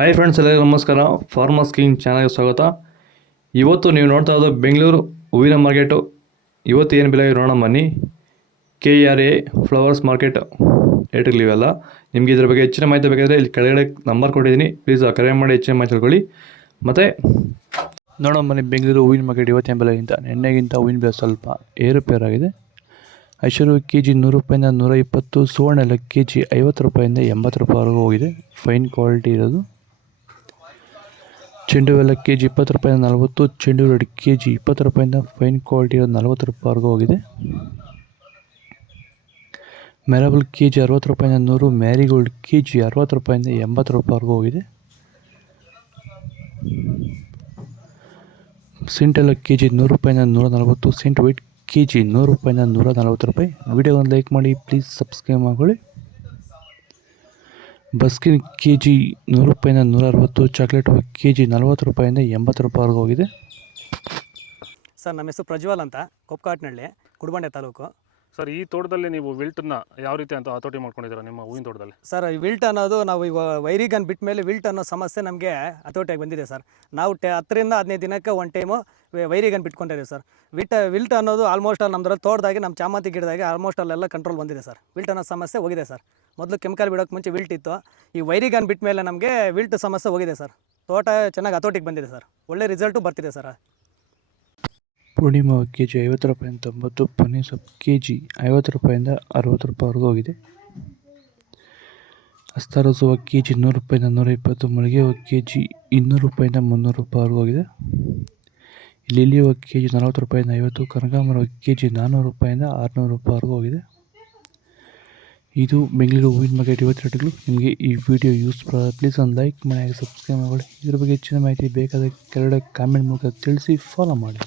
Hi friends, ಎಲ್ಲರಿಗೂ ನಮಸ್ಕಾರ. Farmers king ಚಾನಲ್ಗೆ ಸ್ವಾಗತ. ಇವತ್ತು ನೀವು ನೋಡ್ತಾ ಇರೋದು ಬೆಂಗಳೂರು ಹೂವಿನ ಮಾರ್ಕೆಟು. ಇವತ್ತು ಏನು ಬೆಲೆ ನೋಡೋಣ ಬನ್ನಿ. KRA ಫ್ಲವರ್ಸ್ ಮಾರ್ಕೆಟ್ ರೇಟ್ಗಳಿವೆಲ್ಲ. ನಿಮಗೆ ಇದ್ರ ಬಗ್ಗೆ ಹೆಚ್ಚಿನ ಮಾಹಿತಿ ಬೇಕಾದರೆ ಇಲ್ಲಿ ಕೆಳಗಡೆ ನಂಬರ್ ಕೊಟ್ಟಿದ್ದೀನಿ, ಪ್ಲೀಸ್ ಕರೆ ಮಾಡಿ ಹೆಚ್ಚಿನ ಮಾಹಿತಿ ತಿಳ್ಕೊಳ್ಳಿ. ಮತ್ತು ನೋಡೋಣ ಬನ್ನಿ, ಬೆಂಗಳೂರು ಹೂವಿನ ಮಾರ್ಕೆಟ್ ಇವತ್ತಿನ ಬೆಲೆಗಿಂತ ನಿನ್ನೆಗಿಂತ ಹೂವಿನ ಬೆಲೆ ಸ್ವಲ್ಪ ಏರುಪೇರಾಗಿದೆ. ಐಶ್ವರ್ಯ KG 100 ರೂಪಾಯಿಂದ 120, ಸುವರ್ಣ ಎಲ್ಲ KG 50 ರೂಪಾಯಿಂದ 80 ರೂಪಾಯಿವರೆಗೂ ಹೋಗಿದೆ. ಫೈನ್ ಕ್ವಾಲಿಟಿ ಇರೋದು. ಚೆಂಡು ಎಲ್ಲ KG 20 ರೂಪಾಯಿಂದ 40, ಚೆಂಡು ರೆಡ್ KG 20 ರೂಪಾಯಿಂದ ಫೈನ್ ಕ್ವಾಲಿಟಿ ಇರೋದು 40 ರೂಪಾಯಿವರೆಗೂ ಹೋಗಿದೆ. ಮೆರಬಲ್ KG 60 ರೂಪಾಯಿಂದ 100, ಮ್ಯಾರಿಗೋಲ್ಡ್ KG 60 ರೂಪಾಯಿಂದ 80 ರೂಪಾಯಿವರೆಗೂ ಹೋಗಿದೆ. ಸಿಂಟ್ ಎಲ್ಲ KG 100 ರೂಪಾಯಿಂದ 140, ಸಿಂಟ್ ವೈಟ್ KG 100 ರೂಪಾಯಿಂದ 140 ರೂಪಾಯಿ. ವಿಡಿಯೋವನ್ನು ಲೈಕ್ ಮಾಡಿ, ಪ್ಲೀಸ್ ಸಬ್ಸ್ಕ್ರೈಬ್ ಮಾಡ್ಕೊಳ್ಳಿ. ಬಸ್ಕಿನ್ KG 100 ರೂಪಾಯಿಂದ 160, ಚಾಕ್ಲೇಟ್ KG 40 ರೂಪಾಯಿಂದ 80 ರೂಪಾಯಿವರೆಗೂ ಹೋಗಿದೆ. ಸರ್, ನಮ್ಮ ಹೆಸರು ಪ್ರಜ್ವಲ್ ಅಂತ, ಕೊಪ್ಕಾಟ್ನಹಳ್ಳಿ, ಕುಡಬಂಡೆ ತಾಲೂಕು. ಸರ್, ಈ ತೋಟದಲ್ಲಿ ನೀವು ವಿಲ್ಟನ್ನ ಯಾವ ರೀತಿ ಅಂತ ಹತೋಟಿ ಮಾಡ್ಕೊಂಡಿದ್ದೀರಾ ನಿಮ್ಮ ಹೂವಿನ ತೋಟದಲ್ಲಿ? ಸರ್, ವಿಲ್ಟ್ ಅನ್ನೋದು ನಾವು ಈಗ ವೈರಿಗನ್ ಬಿಟ್ಟ ಮೇಲೆ ವಿಲ್ಟ್ ಅನ್ನೋ ಸಮಸ್ಯೆ ನಮಗೆ ಹತೋಟಿಯಾಗಿ ಬಂದಿದೆ ಸರ್. ನಾವು 10 ರಿಂದ 15 ದಿನಕ್ಕೆ ಒಂದು ಟೈಮು ವೈರಿಗನ್ ಬಿಟ್ಕೊಂಡಿದ್ದೀವಿ ಸರ್. ವಿಲ್ಟ್ ಅನ್ನೋದು ಆಲ್ಮೋಸ್ಟ್ ನಮ್ಮದ್ರಲ್ಲಿ ತೋಟದಾಗಿ ನಮ್ಮ ಚಾಮಂತಿ ಗಿಡದಾಗೆ ಆಲ್ಮೋಸ್ಟ್ ಅಲ್ಲೆಲ್ಲ ಕಂಟ್ರೋಲ್ ಬಂದಿದೆ ಸರ್. ವಿಲ್ಟ್ ಅನ್ನೋ ಸಮಸ್ಯೆ ಹೋಗಿದೆ ಸರ್. ಮೊದಲು ಕೆಮಿಕಲ್ ಬಿಡೋಕ್ಕೆ ಮುಂಚೆ ವಿಲ್ಟ್ ಇತ್ತು. ಈ ವೈರಿಗನ್ ಬಿಟ್ಟ ಮೇಲೆ ನಮಗೆ ವಿಲ್ಟ್ ಸಮಸ್ಯೆ ಹೋಗಿದೆ ಸರ್. ತೋಟ ಚೆನ್ನಾಗಿ ಹತೋಟಿಗೆ ಬಂದಿದೆ ಸರ್. ಒಳ್ಳೆ ರಿಸಲ್ಟು ಬರ್ತಿದೆ ಸರ್. ಪೂರ್ಣಿಮಾ KG 50 ರೂಪಾಯಿಂದ 90, ಪನ್ನೀರ್ ಸೊಪ್ಪು KG 50 ರೂಪಾಯಿಂದ 60 ರೂಪಾಯಿವರೆಗೂ ಹೋಗಿದೆ. ಅಸ್ತಾರೋಸ್ ಹೂವು KG 100 ರೂಪಾಯಿಂದ 120, ಮಲ್ಲಿಗೆ ಹೂವು KG 200 ರೂಪಾಯಿಂದ 300 ರೂಪಾಯಿವರೆಗೂ ಹೋಗಿದೆ. ಲಿಲಿ ಹೂವು KG 40 ರೂಪಾಯಿಂದ 50, ಕನಕಾಂಬರ KG 400 ರೂಪಾಯಿಂದ 600 ರೂಪಾಯಿವರೆಗೂ ಹೋಗಿದೆ. ಇದು ಬೆಂಗಳೂರು ಹೂವಿನ ಮಾರ್ಕೆಟ್ ಇವತ್ತು ರೇಟ್ಗಳು. ನಿಮಗೆ ಈ ವಿಡಿಯೋ ಯೂಸ್ ಪ್ಲೀಸ್ ಒಂದು ಲೈಕ್ ಮಾಡಿ, ಸಬ್ಸ್ಕ್ರೈಬ್ ಮಾಡಿ. ಇದ್ರ ಬಗ್ಗೆ ಹೆಚ್ಚಿನ ಮಾಹಿತಿ ಬೇಕಾದರೆ ಕೆಳಗಡೆ ಕಾಮೆಂಟ್ ಮೂಲಕ ತಿಳಿಸಿ, ಫಾಲೋ ಮಾಡಿ.